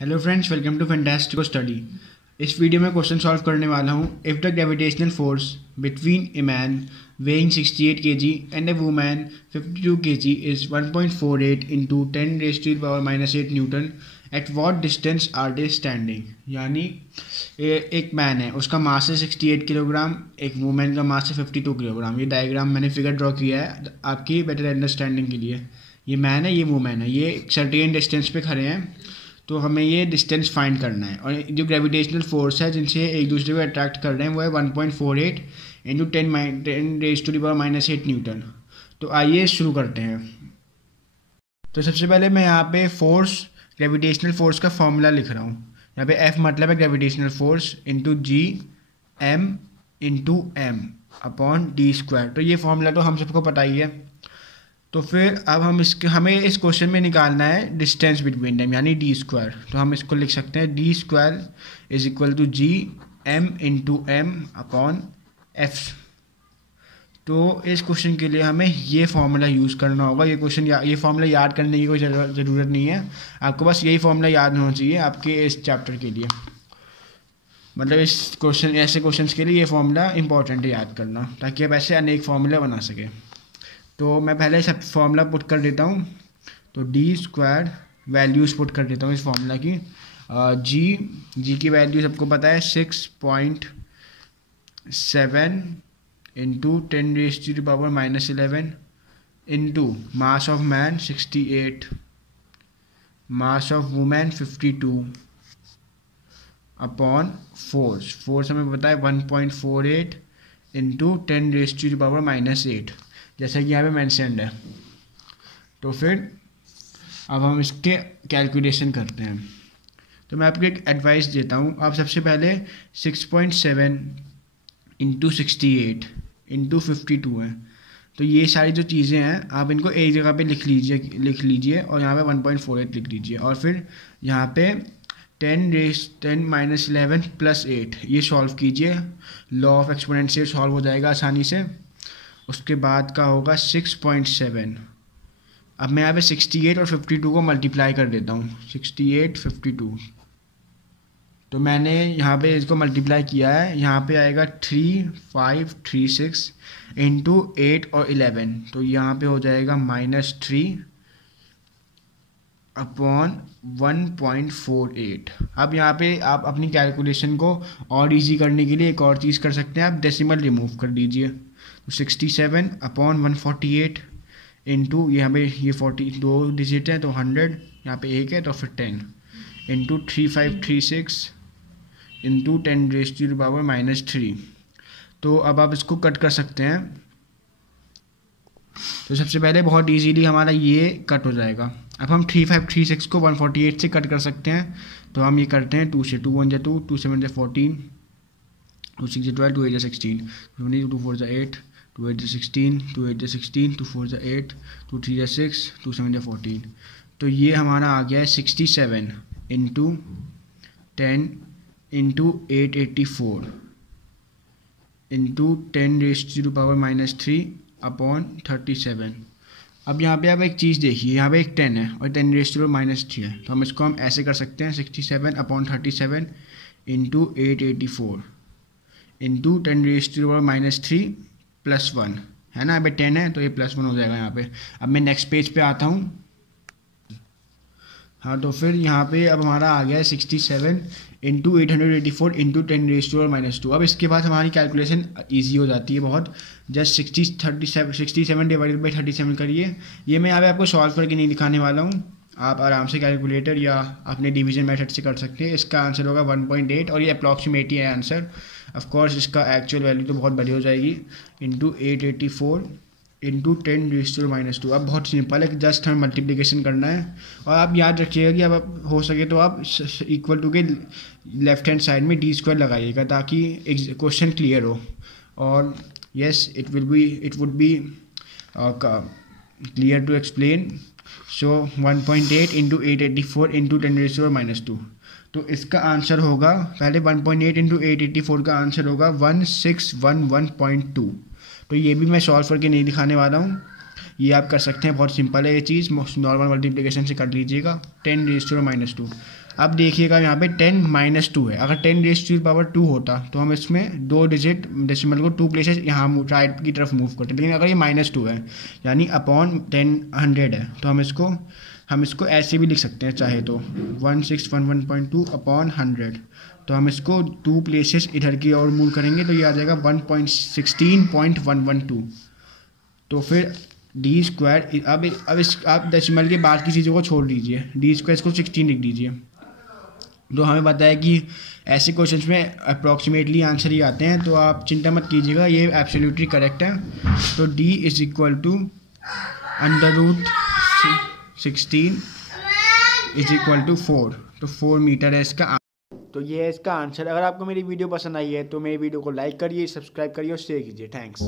Hello friends, welcome to fantastico study. इस video में question solve करने वाला हूँ। If the gravitational force between a man weighing 68 kg and a woman 52 kg is 1.48 into 10⁻⁻8 newton, at what distance are they standing. यानी एक man है, उसका मास है 68 किलोग्राम, एक वुमेन का मास है 52 किलोग्राम। ये डायग्राम मैंने फिगर ड्रॉ किया है आपकी बेटर अंडरस्टैंडिंग के लिए। ये मैन है, ये वुमेन है, ये एक सर्टेन डिस्टेंस पे खड़े हैं, तो हमें ये डिस्टेंस फाइंड करना है। और जो ग्रेविटेशनल फोर्स है जिनसे एक दूसरे को अट्रैक्ट कर रहे हैं वो है 1.48 इंटू 10⁻⁻8 न्यूटन। तो आइए शुरू करते हैं। तो सबसे पहले मैं यहाँ पे ग्रेविटेशनल फोर्स का फॉर्मूला लिख रहा हूँ। यहाँ पे F मतलब है gravitational force into G M into M upon D square. तो ये फॉर्मूला तो हम सबको पता ही है। तो फिर अब हमें इस क्वेश्चन में निकालना है डिस्टेंस बिटवीन देम, यानी डी स्क्वायर। तो हम इसको लिख सकते हैं D square is equal to G M into M upon F. तो इस क्वेश्चन के लिए हमें ये फॉर्मूला यूज़ करना होगा। ये फॉर्मूला याद करने की कोई ज़रूरत नहीं है, आपको बस यही फॉर्मूला याद होना चाहिए आपके इस चैप्टर के लिए। मतलब ऐसे क्वेश्चंस के लिए ये फॉर्मूला इंपॉर्टेंट है याद करना, ताकि आप ऐसे अनेक फॉर्मूला बना सकें। तो मैं पहले सब फॉर्मूला पुट कर देता हूँ। तो डी स्क्वायर वैल्यूज़ पुट कर देता हूँ इस फॉर्मूला की। जी की वैल्यू सबको पता है 6.7 into 10⁻⁻11 into mass of man 68, mass of women 52 upon force हमें पता है 1.48 इंटू 10⁻⁻8, जैसा कि यहाँ पे मेंशन्ड है। तो फिर अब हम इसके कैलकुलेशन करते हैं। तो मैं आपको एक एडवाइस देता हूँ। आप सबसे पहले 6.7 इंटू 68 इंटू 52 है, तो ये सारी जो चीज़ें हैं आप इनको एक जगह पे लिख लीजिए और यहाँ पे 1.48 लिख लीजिए। और फिर यहाँ पे 10⁻11 + 8 ये सॉल्व कीजिए। लॉ ऑफ एक्सपोनेंट से सॉल्व हो जाएगा आसानी से। उसके बाद का होगा 6.7। अब मैं यहाँ पे 68 और 52 को मल्टीप्लाई कर देता हूँ। 68 52, तो मैंने यहाँ पे इसको मल्टीप्लाई किया है। यहाँ पे आएगा 3536 इंटू 8 और 11, तो यहाँ पे हो जाएगा -3 अपॉन 1.48। अब यहाँ पे आप अपनी कैलकुलेशन को और इजी करने के लिए एक और चीज़ कर सकते हैं, आप डेसिमल रिमूव कर दीजिए। तो 67 अपॉन 148 इंटू यहाँ पे ये 42 डिजिट है तो 100, यहाँ पे 1 है तो फिर 10 इंटू 3536 इंटू 10⁻⁻3। तो अब आप इसको कट कर सकते हैं। तो सबसे पहले बहुत इजीली हमारा ये कट हो जाएगा। अब हम 3536 को 148 से कट कर सकते हैं। तो हम ये करते हैं 2 से, 2 1 2, 2 7 14, 2 6 12, 2 8 16, 2 4 8, 2 8 16, 2 8 16, 2 4 8, 2 3 6, 2 7 14। तो ये हमारा आ गया है 67 इंटू 10 इंटू 884 इंटू 10⁻³ अपॉन 37। अब यहाँ पे आप एक चीज़ देखिए, यहाँ पे एक 10 है और 10⁻³ है, तो हम इसको ऐसे कर सकते हैं 67 अपॉन 37 इंटू 884 इंटू 10⁻³ +1 है ना। यहाँ पे 10 है तो ये +1 हो जाएगा यहाँ पे। अब मैं नेक्स्ट पेज पे आता हूँ। हाँ, तो फिर यहाँ पे अब हमारा आ गया है 67 इंटू 884 इंटू 10⁻²। अब इसके बाद हमारी कैलकुलेशन ईजी हो जाती है बहुत। जस्ट 67 डिवाइडेड बाई 37 करिए। ये मैं यहाँ पे आपको सॉल्व करके नहीं दिखाने वाला हूँ, आप आराम से कैलकुलेटर या अपने डिवीजन मेथड से कर सकते हैं। इसका आंसर होगा 1.8 और ये अप्रॉक्सीमेट ही है आंसर। ऑफ कोर्स इसका एक्चुअल वैल्यू तो बहुत बड़ी हो जाएगी। Into 884 into 10⁻²। अब बहुत सिंपल है, जस्ट हमें मल्टीप्लिकेशन करना है। और आप याद रखिएगा कि अब हो सके तो आप इक्वल टू के लेफ्ट हैंड साइड में डी स्क्वायर लगाइएगा, ताकि क्वेश्चन क्लियर हो। और yes, it would be clear to explain. So 1.8 into 884 into 10⁻²। तो इसका आंसर होगा, पहले 1.8 इंटू 884 का आंसर होगा 1611.2। तो ये भी मैं सॉल्व करके नहीं दिखाने वाला हूँ, ये आप कर सकते हैं, बहुत सिंपल है ये चीज़, नॉर्मल मल्टीप्लिकेशन से कर लीजिएगा। 10⁻² अब देखिएगा यहाँ पे 10⁻2 है। अगर 10⁻² होता तो हम इसमें 2 डिजिट डेसिमल को 2 प्लेसेस यहाँ राइट की तरफ मूव करते, लेकिन अगर ये -2 है यानी अपॉन 100 है तो हम इसको ऐसे भी लिख सकते हैं चाहे तो 1611.2 अपॉन 100। तो हम इसको 2 प्लेसेस इधर की ओर मूव करेंगे तो ये आ जाएगा 1.16.112। तो फिर d², अब आप डेसिमल के बाद की चीज़ों को छोड़ दीजिए, d² इसको 16 लिख दीजिए। तो हमें पता है कि ऐसे क्वेश्चंस में अप्रॉक्सीमेटली आंसर ही आते हैं, तो आप चिंता मत कीजिएगा, ये एब्सोल्युटली करेक्ट है। तो d = √16 = 4, तो 4 मीटर है इसका। तो ये है इसका आंसर। अगर आपको मेरी वीडियो पसंद आई है तो मेरी वीडियो को लाइक करिए, सब्सक्राइब करिए और शेयर कीजिए। थैंक्स।